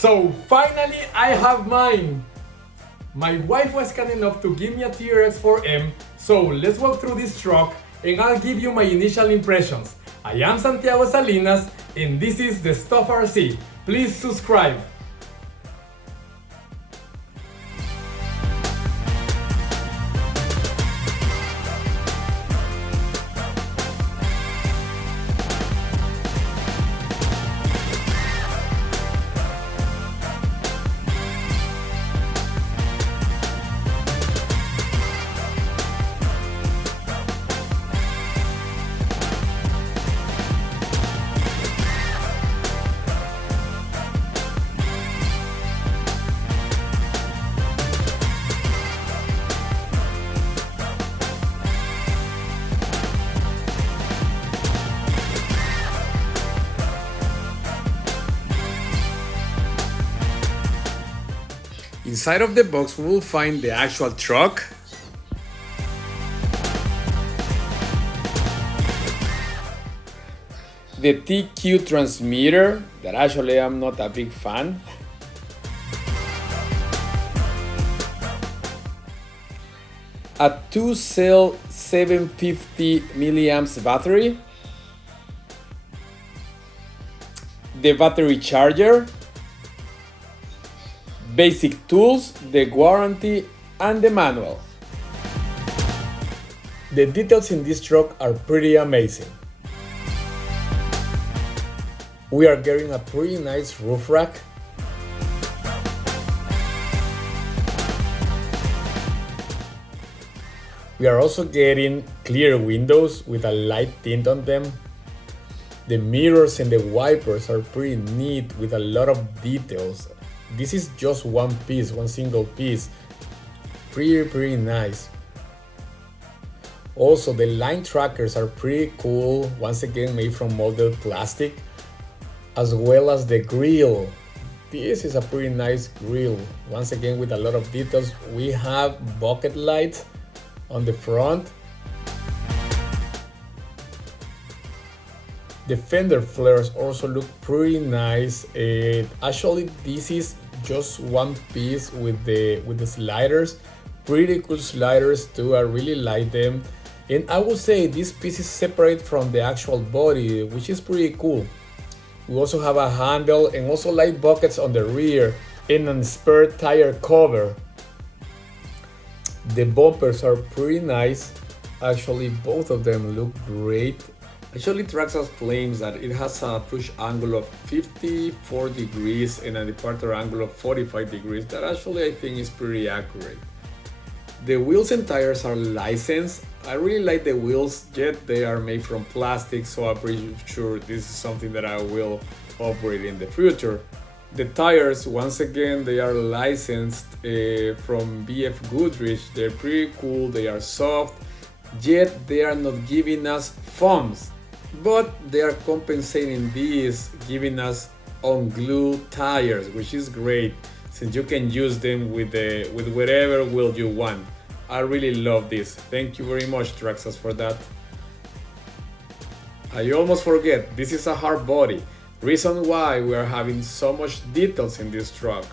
So finally I have mine! My wife was kind enough to give me a TRX4M, so let's walk through this truck and I'll give you my initial impressions. I am Santiago Salinas and this is The Stuff RC. Please subscribe. Inside of the box we will find the actual truck, the TQ transmitter that actually I'm not a big fan, a 2-cell 750 milliamps battery, the battery charger, basic tools, the warranty, and the manual. The details in this truck are pretty amazing. We are getting a pretty nice roof rack. We are also getting clear windows with a light tint on them. The mirrors and the wipers are pretty neat with a lot of details. This is just one piece, one single piece. Pretty nice. Also, the line trackers are pretty cool, once again made from molded plastic, as well as the grille. This is a pretty nice grille, once again with a lot of details. We have bucket lights on the front. The fender flares also look pretty nice. Actually, this is just one piece with the sliders. Pretty cool sliders too. I really like them. And I would say this piece is separate from the actual body, which is pretty cool. We also have a handle and also light buckets on the rear and a spare tire cover. The bumpers are pretty nice. Actually, both of them look great. Actually, Traxxas claims that it has a push angle of 54 degrees and a departure angle of 45 degrees. That actually I think is pretty accurate. The wheels and tires are licensed. I really like the wheels, yet they are made from plastic, so I'm pretty sure this is something that I will operate in the future. The tires, once again, they are licensed from BF Goodrich. They're pretty cool, they are soft, yet they are not giving us foams. But they are compensating this, giving us on-glue tires, which is great since you can use them with whatever wheel you want. I really love this. Thank you very much, Traxxas, for that. I almost forget, this is a hard body. Reason why we are having so much details in this truck.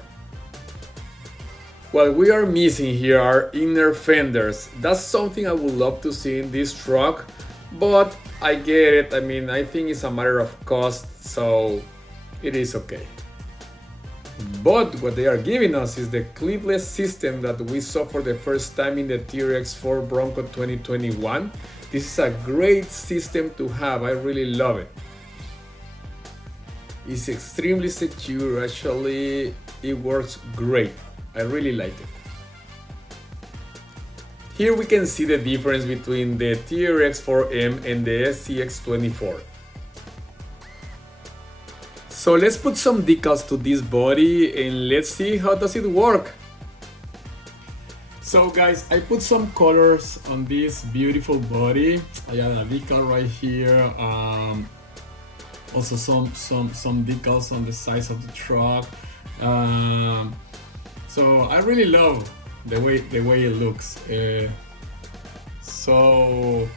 What we are missing here are inner fenders. That's something I would love to see in this truck, but I get it. I mean, I think it's a matter of cost, so it is okay. But what they are giving us is the clipless system that we saw for the first time in the TRX4 Bronco 2021. This is a great system to have. I really love it. It's extremely secure. Actually, it works great. I really like it. Here we can see the difference between the TRX4M and the SCX24. So let's put some decals to this body and let's see how does it work. So guys, I put some colors on this beautiful body. I have a decal right here. Also some decals on the sides of the truck. So I really love the way it looks. So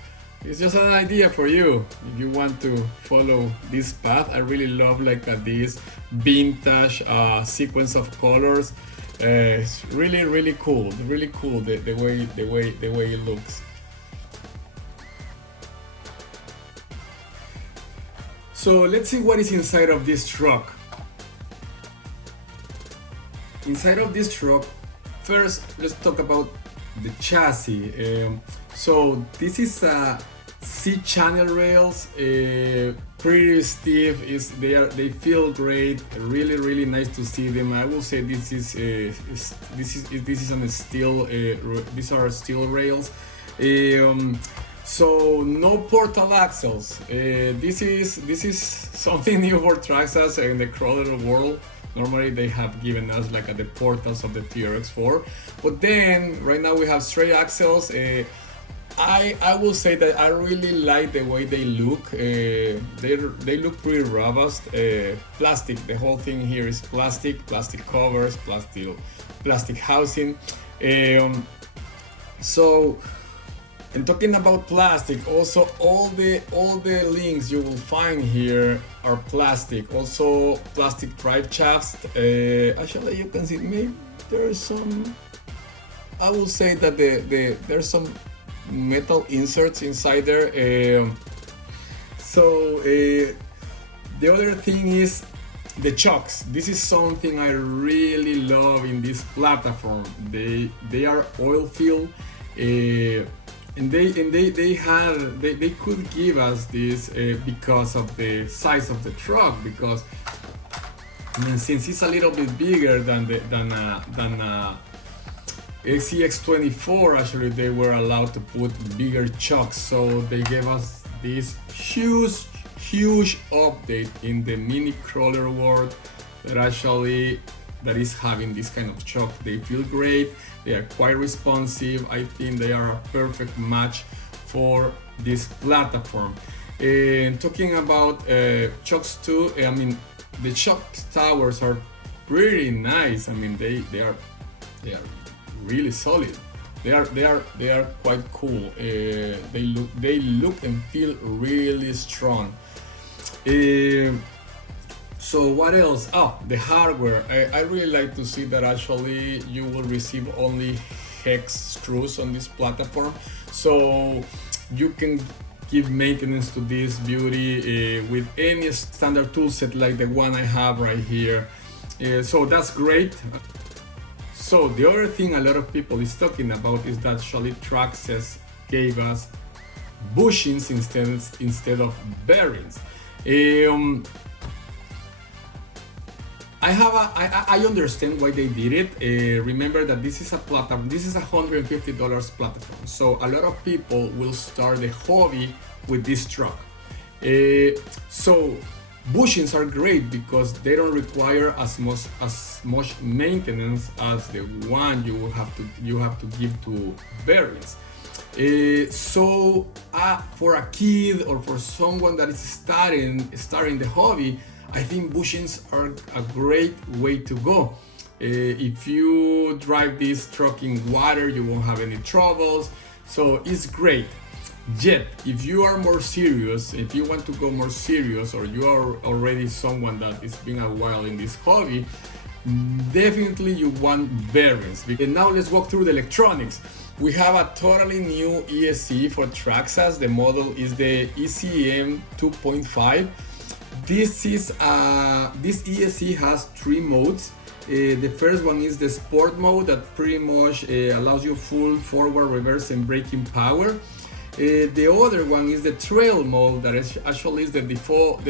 it's just an idea for you if you want to follow this path. I really love like this vintage sequence of colors. It's really cool, the way it looks. So let's see what is inside of this truck. Inside of this truck, first let's talk about the chassis. So this is C-channel rails, pretty stiff. They feel great. Really nice to see them. I will say this is on a steel. These are steel rails. So no portal axles. This is something new for Traxxas in the crawler world. Normally they have given us like the portals of the TRX4, but then right now we have straight axles. I will say that I really like the way they look. They look pretty robust. Plastic. The whole thing here is plastic covers, plastic housing. So. And talking about plastic, also all the links you will find here are plastic. Also plastic drive shafts. Actually, you can see maybe there's some. I will say that there's some metal inserts inside there. The other thing is the chocks. This is something I really love in this platform. They are oil filled. And they could give us this because of the size of the truck. Because I mean, since it's a little bit bigger than XCX24, actually they were allowed to put bigger chocks. So they gave us this huge update in the mini crawler world that is having this kind of chock. They feel great. They are quite responsive. I think they are a perfect match for this platform. And talking about chocks too, I mean the chock towers are pretty nice. I mean they are really solid. They are quite cool. They look and feel really strong. So what else? The hardware. I really like to see that actually you will receive only hex screws on this platform, so you can give maintenance to this beauty with any standard toolset like the one I have right here. So that's great. So the other thing a lot of people is talking about is that actually Traxxas gave us bushings instead of bearings. I understand why they did it. Remember that this is a platform. This is a $150 platform. So a lot of people will start the hobby with this truck. So bushings are great because they don't require as much maintenance as the one you have to give to bearings. So for a kid or for someone that is starting the hobby, I think bushings are a great way to go. If you drive this truck in water, you won't have any troubles. So it's great. Yet, if you are more serious, if you want to go more serious, or you are already someone that is been a while in this hobby, definitely you want bearings. And now let's walk through the electronics. We have a totally new ESC for Traxxas. The model is the ECM 2.5. This ESC has 3 modes. The first one is the sport mode that pretty much allows you full forward, reverse, and braking power. The other one is the trail mode that actually is the default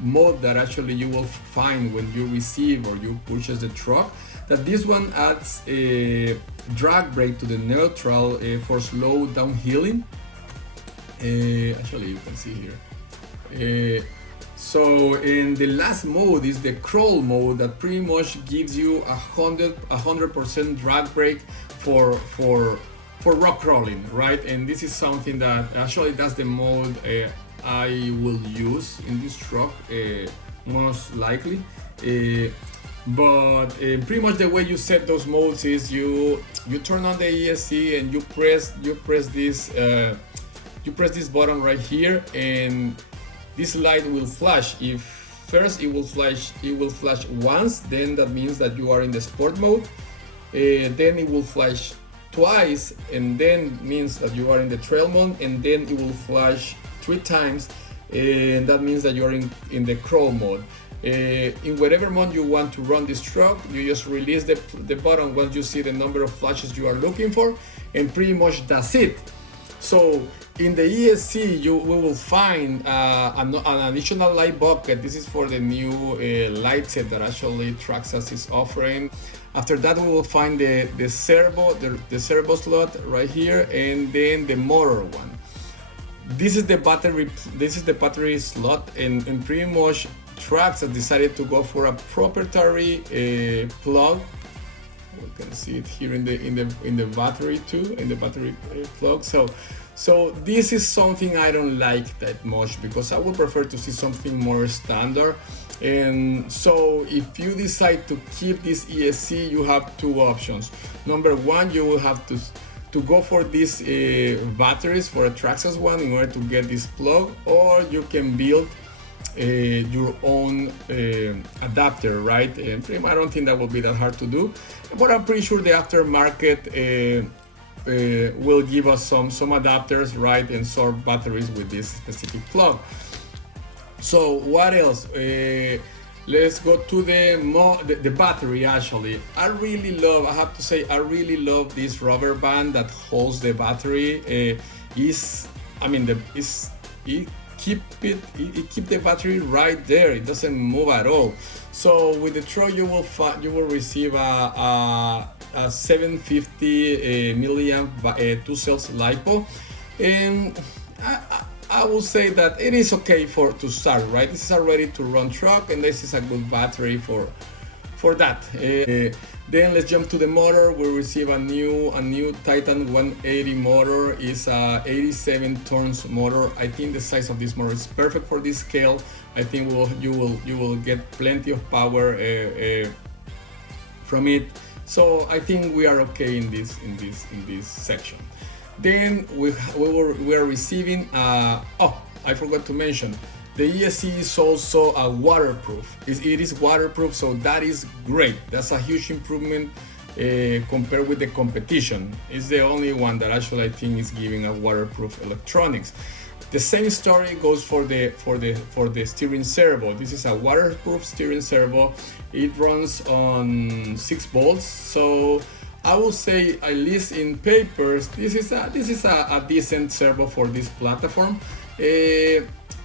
mode that actually you will find when you receive or you purchase the truck. That this one adds a drag brake to the neutral for slow downhilling. Actually, you can see here. So in the last mode is the crawl mode that pretty much gives you 100% drag brake for rock crawling, right? And this is something that actually that's the mode I will use in this truck most likely. But pretty much the way you set those modes is you turn on the ESC and you press this button right here, and this light will flash. If first it will flash once, then that means that you are in the sport mode. Then it will flash twice, and then means that you are in the trail mode, and then it will flash 3 times, and that means that you are in the crawl mode. In whatever mode you want to run this truck, you just release the button once you see the number of flashes you are looking for, and pretty much that's it. So in the ESC we will find an additional light bucket. This is for the new light set that actually Traxxas is offering. After that we will find the servo slot right here, and then the motor one. This is the battery slot, and pretty much Traxxas decided to go for a proprietary plug. We can see it here in the battery too, in the battery plug. So this is something I don't like that much, because I would prefer to see something more standard. And so if you decide to keep this ESC, you have 2 options. Number 1, you will have to go for these batteries, for a Traxxas one, in order to get this plug, or you can build your own adapter, right? And pretty much I don't think that will be that hard to do, but I'm pretty sure the aftermarket will give us some adapters, right, and sort batteries with this specific plug. So what else? Let's go to the battery. Actually, I have to say I really love this rubber band that holds the battery. It keep the battery right there. It doesn't move at all. So with the truck you will receive a 750 milliamp 2 cells LiPo, and I will say that it is okay to start, right? This is a ready to run truck, and this is a good battery for that. Then let's jump to the motor. We'll receive a new Titan 180 motor. It's a 87 tons motor. I think the size of this motor is perfect for this scale. I think you will get plenty of power from it. So I think we are okay in this section. Then we are receiving I forgot to mention, the ESC is also a waterproof. It is waterproof, so that is great. That's a huge improvement compared with the competition. It's the only one that actually I think is giving a waterproof electronics. The same story goes for the steering servo. This is a waterproof steering servo. It runs on 6 volts. So I will say, at least in papers, this is a decent servo for this platform.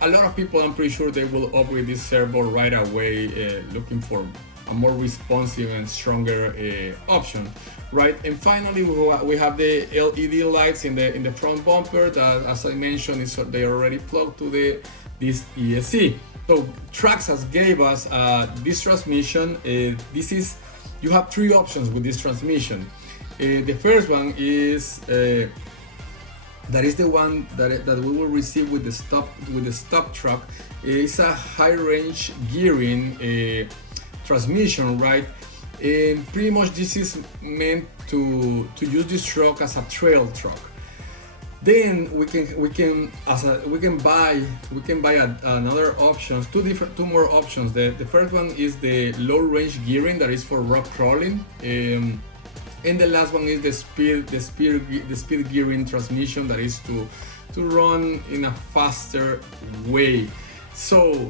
A lot of people, I'm pretty sure they will upgrade this servo right away, looking for a more responsive and stronger option, right? And finally, we have the LED lights in the front bumper that, as I mentioned, they already plugged to this ESC. So Traxxas gave us this transmission. You have 3 options with this transmission. The first one is that is the one that we will receive with the stock truck. It's a high range gearing transmission, right? And pretty much this is meant to use this truck as a trail truck. Then we can buy another options, two more options. The first one is the low range gearing, that is for rock crawling, and the last one is the speed gearing transmission, that is to run in a faster way. So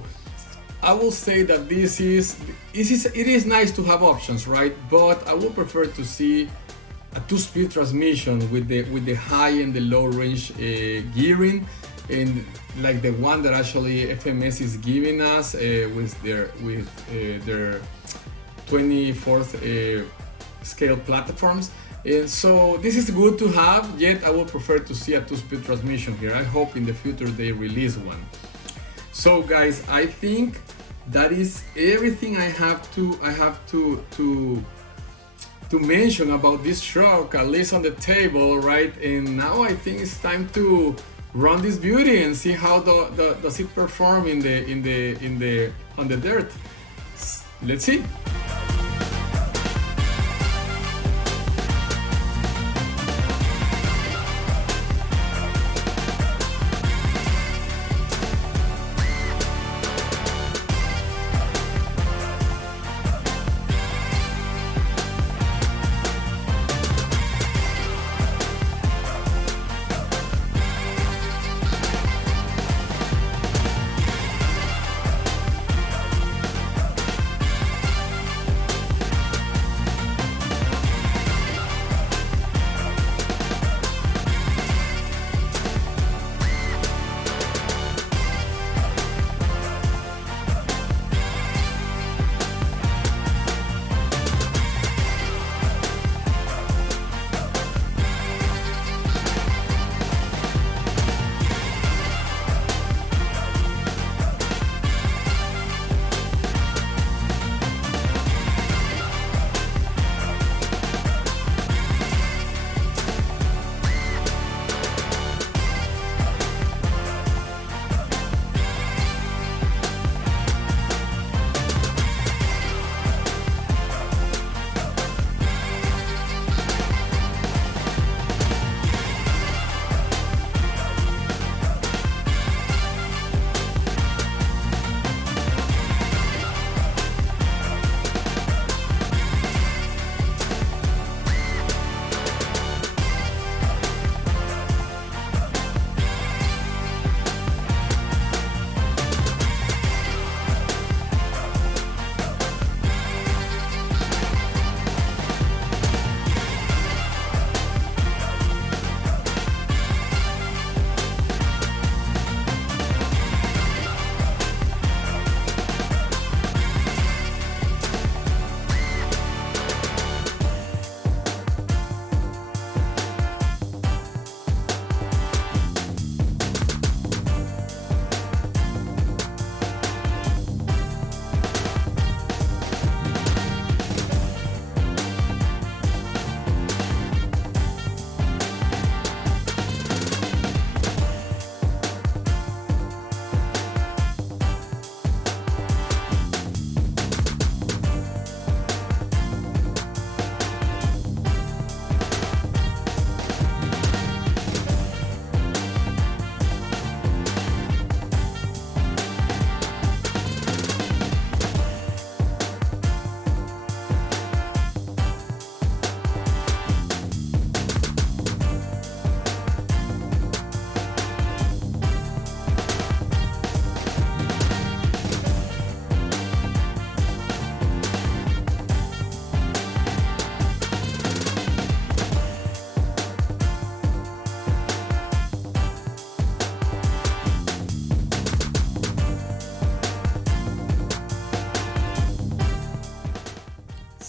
I will say that it is nice to have options, right? But I would prefer to see a 2-speed transmission with the high and the low range gearing, and like the one that actually FMS is giving us with their 24th scale platforms. And so this is good to have, yet I would prefer to see a 2-speed transmission here. I hope in the future they release one. So guys, I think that is everything I have to mention about this truck, at least on the table, right? And now I think it's time to run this beauty and see how does it perform on the dirt. Let's see.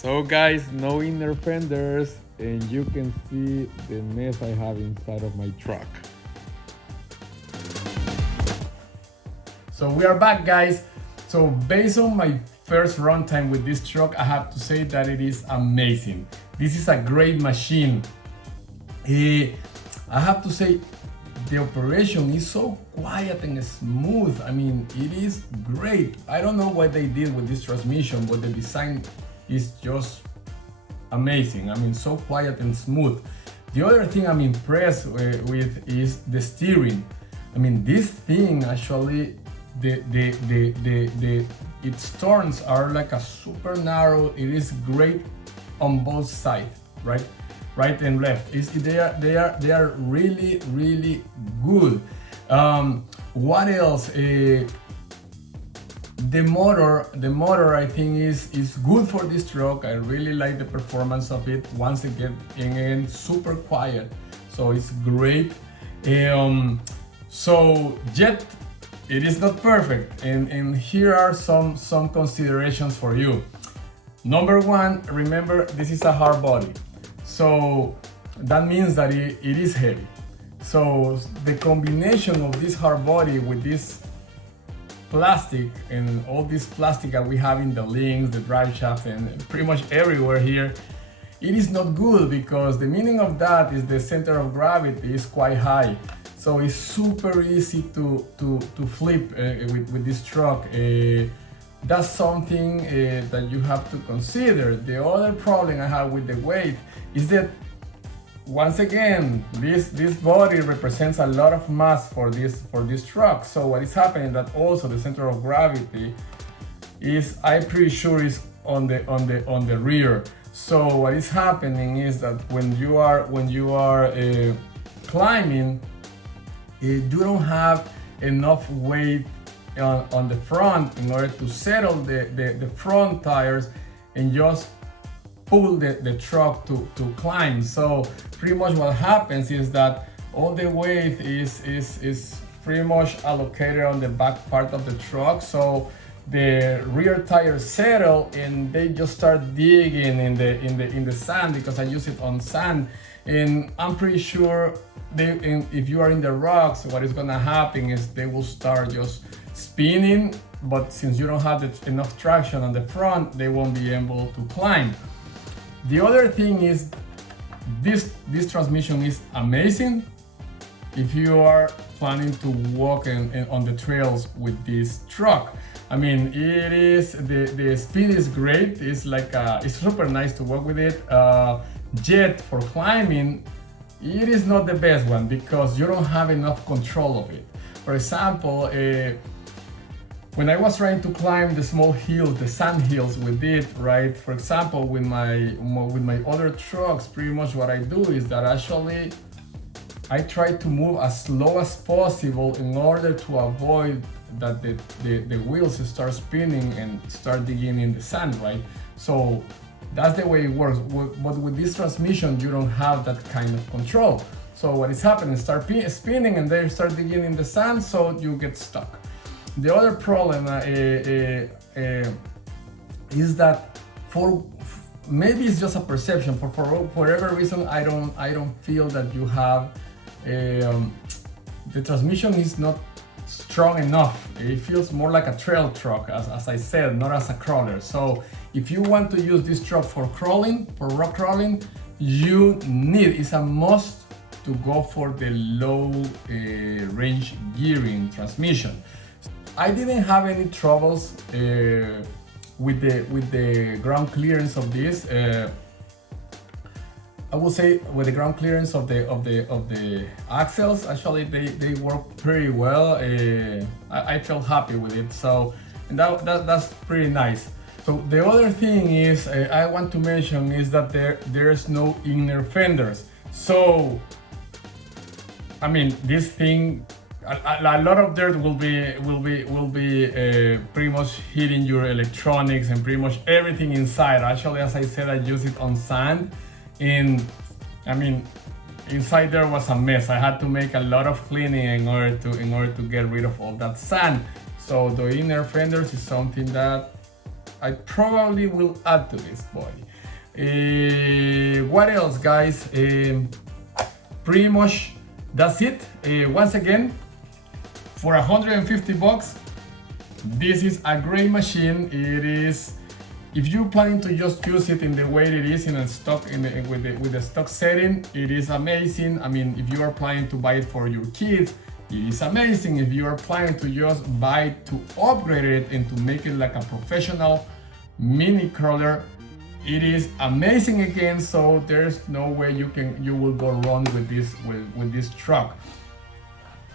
So guys, no inner fenders, and you can see the mess I have inside of my truck. So we are back, guys. So based on my first runtime with this truck, I have to say that it is amazing. This is a great machine. I have to say the operation is so quiet and smooth. I mean, it is great. I don't know what they did with this transmission, but the design is just amazing. I mean, so quiet and smooth. The other thing I'm impressed with is the steering. I mean, this thing actually, its turns are like a super narrow. It is great on both sides, right and left. They are really good. What else? The motor I think is good for this truck. I really like the performance of it. Once again, super quiet, so it's great. So yet it is not perfect, and here are some considerations for you. Number one, remember this is a hard body, so that means that it is heavy. So the combination of this hard body with this plastic and all this plastic that we have in the links, the drive shaft, and pretty much everywhere here, it is not good, because the meaning of that is the center of gravity is quite high. So it's super easy to flip with this truck. That's something that you have to consider. The other problem I have with the weight is that, once again, this body represents a lot of mass for this truck. So what is happening that also the center of gravity is, I'm pretty sure, is on the rear. So what is happening is that when you are climbing, you don't have enough weight on the front in order to settle the front tires and just pull the truck to climb. So pretty much what happens is that all the weight is pretty much allocated on the back part of the truck. So the rear tires settle and they just start digging in the sand, because I use it on sand. And I'm pretty sure if you are in the rocks, what is gonna happen is they will start just spinning, but since you don't have enough traction on the front, they won't be able to climb. The other thing is this transmission is amazing if you are planning to walk on the trails with this truck. I mean, it is the speed is great. It's like it's super nice to walk with it. Yet for climbing, it is not the best one, because you don't have enough control of it. For example, when I was trying to climb the small hills, the sand hills with it, right? For example, with my other trucks, pretty much what I do is that actually I try to move as slow as possible in order to avoid that the wheels start spinning and start digging in the sand, right? So that's the way it works. But with this transmission, you don't have that kind of control. So what is happening, start spinning and they start digging in the sand, so you get stuck. The other problem is that maybe it's just a perception. For whatever reason, I don't feel that you have the transmission is not strong enough. It feels more like a trail truck, as I said, not as a crawler. So if you want to use this truck for crawling, for rock crawling, it's a must to go for the low range gearing transmission. I didn't have any troubles with the ground clearance of this. I would say with the ground clearance of the axles, actually they work pretty well. I felt happy with it. So, and that's pretty nice. So the other thing is I want to mention is that there's no inner fenders. So I mean, this thing, a lot of dirt will be pretty much hitting your electronics and pretty much everything inside. Actually, as I said, I use it on sand, and I mean, inside there was a mess. I had to make a lot of cleaning in order to get rid of all that sand. So the inner fenders is something that I probably will add to this body. What else, guys? Pretty much that's it. Once again, for 150 bucks, this is a great machine. It is, if you're planning to just use it in the way it is in a stock, with the stock setting, it is amazing. I mean, if you are planning to buy it for your kids, it is amazing. If you are planning to just buy it to upgrade it and to make it like a professional mini curler, it is amazing again. So there's no way you will go wrong with this truck.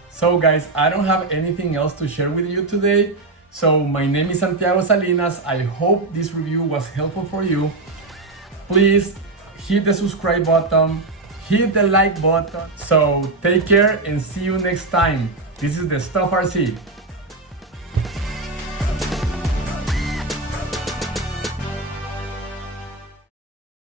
So guys, I don't have anything else to share with you today. So my name is Santiago Salinas. I hope this review was helpful for you. Please hit the subscribe button, hit the like button. So take care and see you next time. This is the Stuff RC.